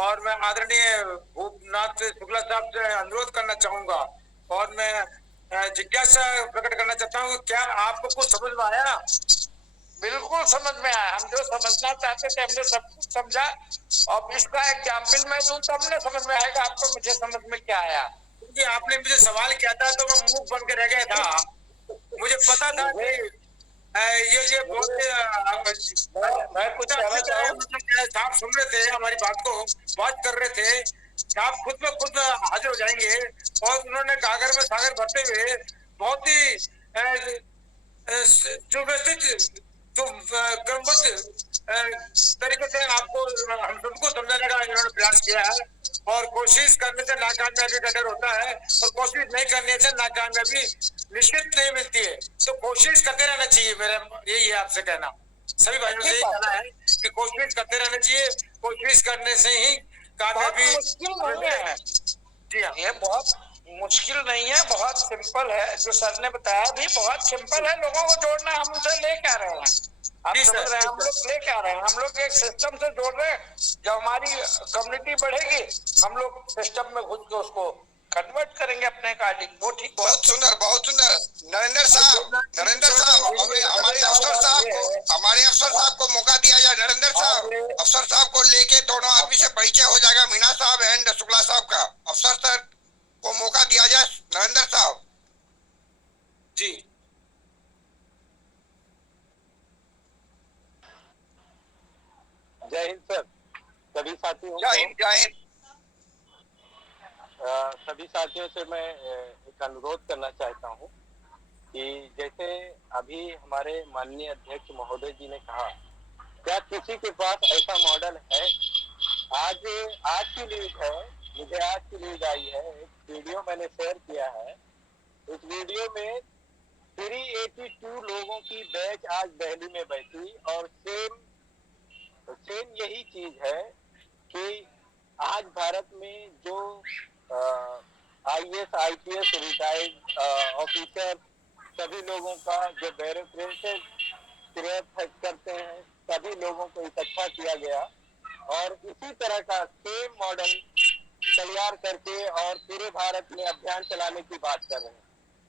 और मैं आदरणीय भूपनाथ शुक्ला साहब से अनुरोध करना चाहूंगा और मैं जिज्ञासा प्रकट करना चाहता हूँ, क्या आपको कुछ समझ में आया? बिल्कुल समझ में आया। हम जो समझना चाहते थे हमने सब कुछ समझा। अब इसका एग्जाम्पल मैं दूं तब न समझ में आएगा आपको मुझे समझ में क्या आया। क्योंकि आपने मुझे सवाल किया था तो मैं मुंह बन के रह गया था। मुझे पता था कि ये बहुत मैं कुछ कहना चाहूँ। साहब सुन रहे थे हमारी बात को, बात कर रहे थे। साहब खुद में खुद हाजिर हो जाएंगे और उन्होंने गागर में सागर भरते हुए बहुत ही सुव्यवस्थित क्रमबद्ध तरीके से आपको हम सबको समझाने का इन्होंने प्रयास किया है। और कोशिश करने से नाकामयाबी का डर होता है और कोशिश नहीं करने से नाकामयाबी निश्चित नहीं मिलती है। तो कोशिश करते रहना चाहिए, मेरा यही है आपसे कहना, सभी भाइयों से यही कहना है कि कोशिश करते रहना चाहिए। कोशिश करने से ही कामयाबी मुश्किल नहीं है। जी हाँ, ये बहुत मुश्किल नहीं है, बहुत सिंपल है। जो सर ने बताया भी बहुत सिंपल है। लोगों को जोड़ना हम उसे लेके आ रहे हैं। आप समझ रहे हैं, हम लोग लेके आ रहे हैं। हम लोग एक सिस्टम से जोड़ रहे हैं। जब हमारी कम्युनिटी बढ़ेगी हम लोग सिस्टम में घुस के उसको कन्वर्ट करेंगे अपने अकॉर्डिंग। वो ठीक, बहुत सुंदर, बहुत सुंदर। नरेंद्र साहब, हमारे अफसर साहब को मौका दिया जाए। नरेंद्र साहब, अफसर साहब को लेके दोनों आदमी से परिचय हो जाएगा, मीना साहब एंड शुक्ला साहब का। अफसर सर को मौका दिया जाए। नरेंद्र साहब जी। जय हिंद सर, सभी साथियों जय हिंद, जय हिंद। सभी साथियों से मैं एक अनुरोध करना चाहता हूं कि जैसे अभी हमारे माननीय अध्यक्ष महोदय जी ने कहा, क्या किसी के पास ऐसा मॉडल है? आज की न्यूज है, मुझे आज की न्यूज आई है, एक वीडियो मैंने शेयर किया है। उस वीडियो में 382 लोगों की बैच आज दिल्ली में बैठी और सेम यही चीज है कि आज भारत में जो IAS IPS रिटायर्ड ऑफिसर सभी लोगों का जो ब्यूरोक्रेट करते हैं, सभी लोगों को इकट्ठा किया गया और इसी तरह का सेम मॉडल तैयार करके और पूरे भारत में अभियान चलाने की बात कर रहे हैं।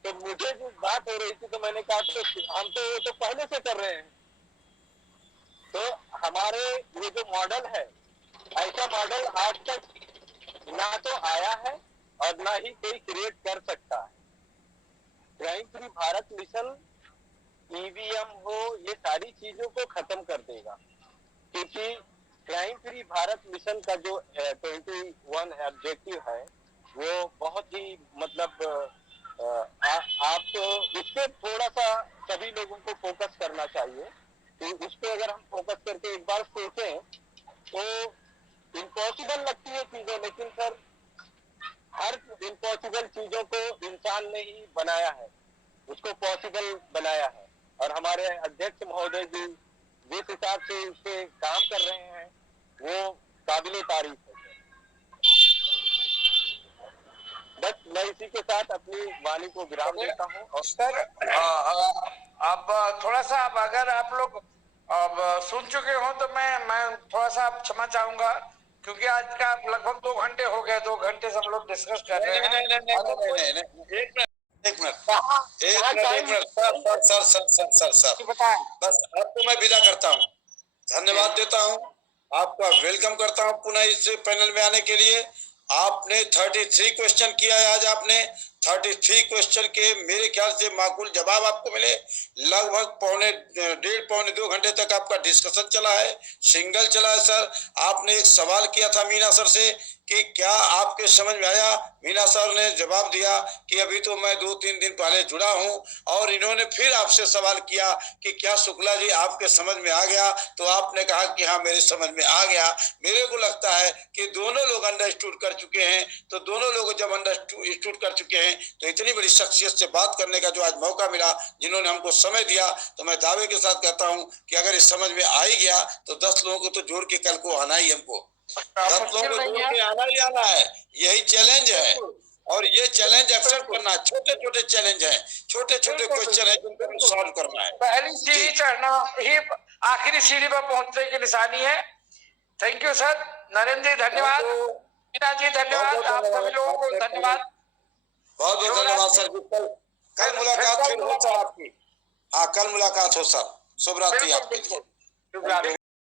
तो मुझे जो बात हो रही थी तो मैंने कहा तो हम तो ये तो पहले से कर रहे हैं। तो हमारे ये जो मॉडल है, ऐसा मॉडल आज तक ना तो आया है और ना ही कोई क्रिएट कर सकता है। Crime free Bharat mission EVM हो, ये सारी चीजों को खत्म कर देगा, क्योंकि क्राइम फ्री भारत मिशन का जो 21 ऑब्जेक्टिव है वो बहुत ही मतलब आप तो इस पे थोड़ा सा सभी लोगों को फोकस करना चाहिए। तो उस पे अगर हम फोकस करके एक बार सोचें तो इम्पॉसिबल लगती है चीजें, लेकिन सर हर इम्पॉसिबल चीजों को इंसान ने ही बनाया है, उसको पॉसिबल बनाया है। और हमारे अध्यक्ष महोदय जी जिस हिसाब से इस पे काम कर रहे हैं वो काबिले तारीफ है। बस मैं इसी के साथ अपनी वाणी को विराम देता हूँ। और सर अब थोड़ा सा, अब अगर आप लोग अब सुन चुके हो तो मैं थोड़ा सा क्षमा चाहूंगा, क्योंकि आज का लगभग 2 घंटे हो गए। 2 घंटे से हम लोग डिस्कस कर रहे हैं। एक मिनट सर, बस आपको मैं विदा करता हूँ, धन्यवाद देता हूँ, आपका वेलकम करता हूँ पुनः इस पैनल में आने के लिए। आपने 33 क्वेश्चन किया है आज। आपने 33 क्वेश्चन के मेरे ख्याल से माकूल जवाब आपको मिले। लगभग डेढ़ पौने 2 घंटे तक आपका डिस्कशन चला है, सिंगल चला है। सर आपने एक सवाल किया था मीना सर से कि क्या आपके समझ में आया? मीना सर ने जवाब दिया कि अभी तो मैं 2-3 दिन पहले जुड़ा हूं। और इन्होंने फिर आपसे सवाल किया कि क्या शुक्ला जी आपके समझ में आ गया? तो आपने कहा कि हाँ मेरे समझ में आ गया। मेरे को लगता है कि दोनों लोग अंडरस्टूड कर चुके हैं। तो दोनों लोग जब अंडरस्टूड कर चुके हैं तो इतनी बड़ी शख्सियत से बात करने का जो आज मौका मिला, जिन्होंने हमको समय दिया, तो मैं दावे के साथ कहता हूं कि अगर इस समझ में आ ही गया तो 10 लोगों को तो जोड़ के कल को आना ही, हमको 10 लोगों को जोड़ के आना ही आना है। यही चैलेंज है और ये चैलेंज एक्सेप्ट करना। छोटे छोटे चैलेंज है, छोटे छोटे क्वेश्चन है जिनको सॉल्व करना है। पहली सीढ़ी चढ़ना ही आखिरी सीढ़ी पर पहुंचने की निशानी है। थैंक यू सर, नरेंद्र जी धन्यवाद, मीना जी धन्यवाद, आप सभी लोगों को धन्यवाद, बहुत बहुत धन्यवाद सर। कल मुलाकात फिर हो सर आपकी। हाँ, कल मुलाकात हो सर। शुभ रात्रि आपके लिए। शुभ रात्रि।